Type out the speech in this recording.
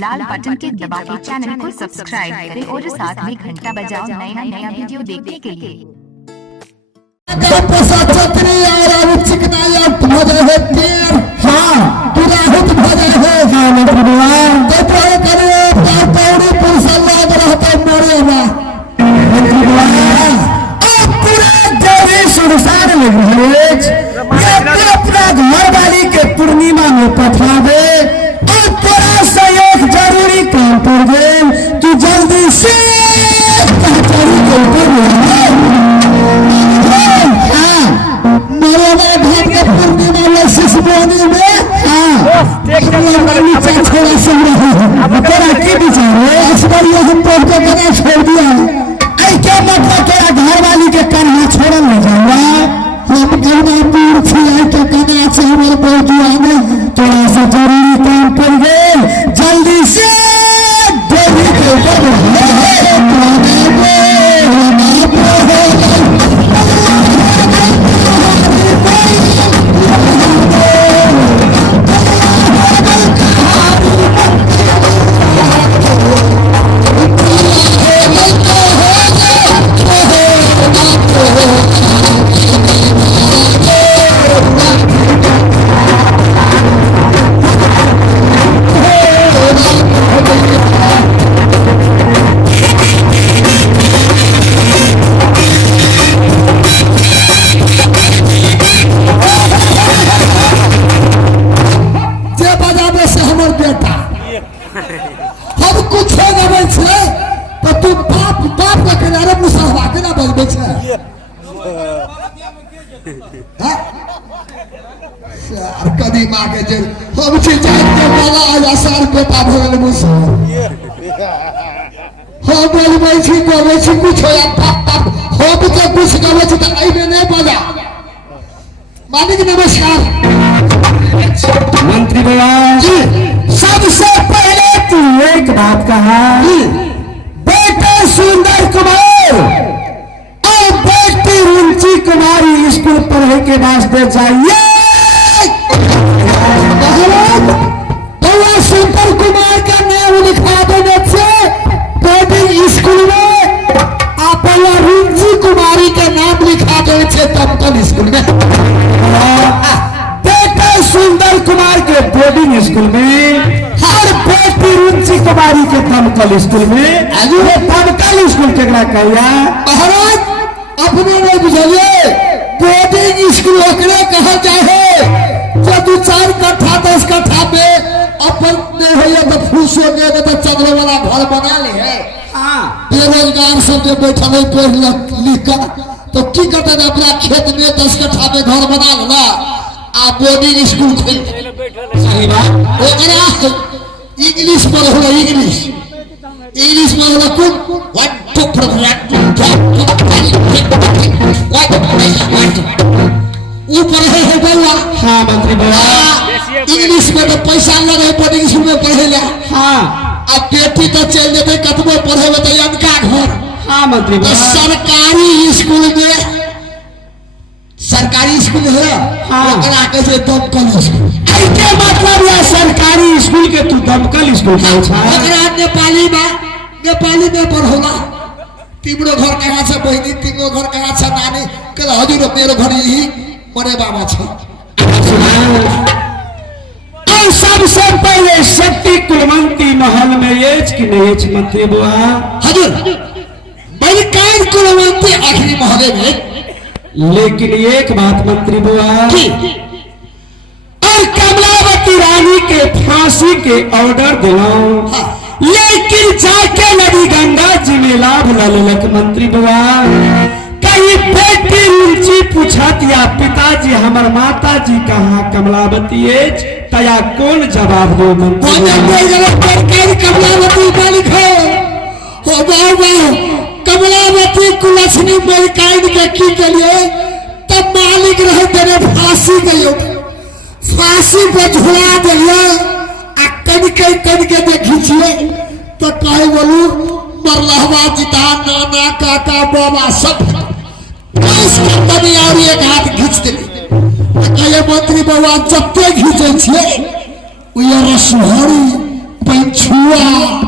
लाल button के दबा के चैनल को सब्सक्राइब करें और साथ में घंटा बजाओ नया वीडियो देखने के लिए। अपना घर वाली के पूर्णिमा में पठावे और थोड़ा सा एक जरूरी काम कर दे कि जल्दी से कचहरी के ऊपर मेरे घर के पूर्णिमा में शिशुमोनी में थोड़ा सा तेरा की विचार है इस बार ये हम पढ़ के बना छोड़ दिया क्या मतलब तेरा घर वाली के कन्या छोड़न नहीं जाऊंगा हम कहना दूर थी तो कहना चाहिए थोड़ा सा जरूरी काम कर गए जल्दी से देवी के हम कुछ तो तू बाप बाप का किनारे मुसलवा के ना बोलबे छे यार कदी मां के जे हम छी जात के बाला आया सार बेटा भगल मुसा हम बोलबे छी बोले छी कुछ या बाप बाप हम के कुछ गवे छी त आई में नहीं बोला मालिक नमस्कार मंत्री भैया जी सबसे पहले तू एक बात कहा बेटे सुंदर कुमार और बेटी रुचि कुमारी स्कूल पढ़ने के वास्ते जाइए सुंदर कुमार का नाम लिखा देने से बोर्डिंग स्कूल में अपना रुचि कुमारी का नाम लिखा देने से दमकल स्कूल में बेटे सुंदर कुमार के बोर्डिंग स्कूल में हर बेटी रुचि कुमारी के दमकल स्कूल में दमकल स्कूल केकरा कहया महाराज अपने नहीं बुझलिए बोर्डिंग स्कूल ओकरे कहा जाए जो 2-4 कट्ठा 10 कट्ठा पे अपन नहीं होइए तो फूस हो गए तो चदरे वाला घर बना ले है बेरोजगार सब जो बैठल है पढ़ लिख कर तो की करते अपना खेत में 10 कट्ठा में घर बना लेना आ बोर्डिंग स्कूल खोल सही बात ओकरा इंग्लिश पढ़ होला इंग्लिश में होला कौन व्हाट टू प्रोग्राम ऊपर है बउआ हां मंत्री बउआ इंग्लिश में तो पैसा लगे बोर्डिंग स्कूल में पढ़ेला हां अब बेटी तो चल जेते कतबो पढ़ेबे तो अनका घर हां मंत्री बउआ सरकारी स्कूल है ओकरा के जे दमकल स्कूल के मतलब है सरकारी स्कूल के तू दमकल स्कूल कहै छ ओकरा नेपाली में पढ़ोला तीनों घर कहाँ से बहिनी तीनों घर कहाँ से नानी कल हजुर मेरो घर यही मरे बाबा छ और सबसे पहले शक्ति कुलवंती महल में एज कि नहीं एज मंत्री बुआ हजुर बलिकान कुलवंती आखिरी महल में लेकिन एक बात मंत्री बुआ और कमलावती रानी के फांसी के ऑर्डर दिलाऊं लेकिन जाके नदी गंगा जी में लाभ ललक मंत्री बुआ कहीं बेटी रुचि पूछत या पिताजी हमार माता जी कहाँ कमलावती एज तया कौन जवाब दो कमलावती मालिक हो कमलावती कुलछनी मलकाइन के की लिए तब मालिक रहे तेरे फांसी गयो फांसी पे झुला दिया कन के देखिए तो कहे बोलू मरलहवा जिता नाना काका बाबा सब और एक हाथ खींच दिले मंत्री बाबा जब घीचे रसोहरी पंचू वाह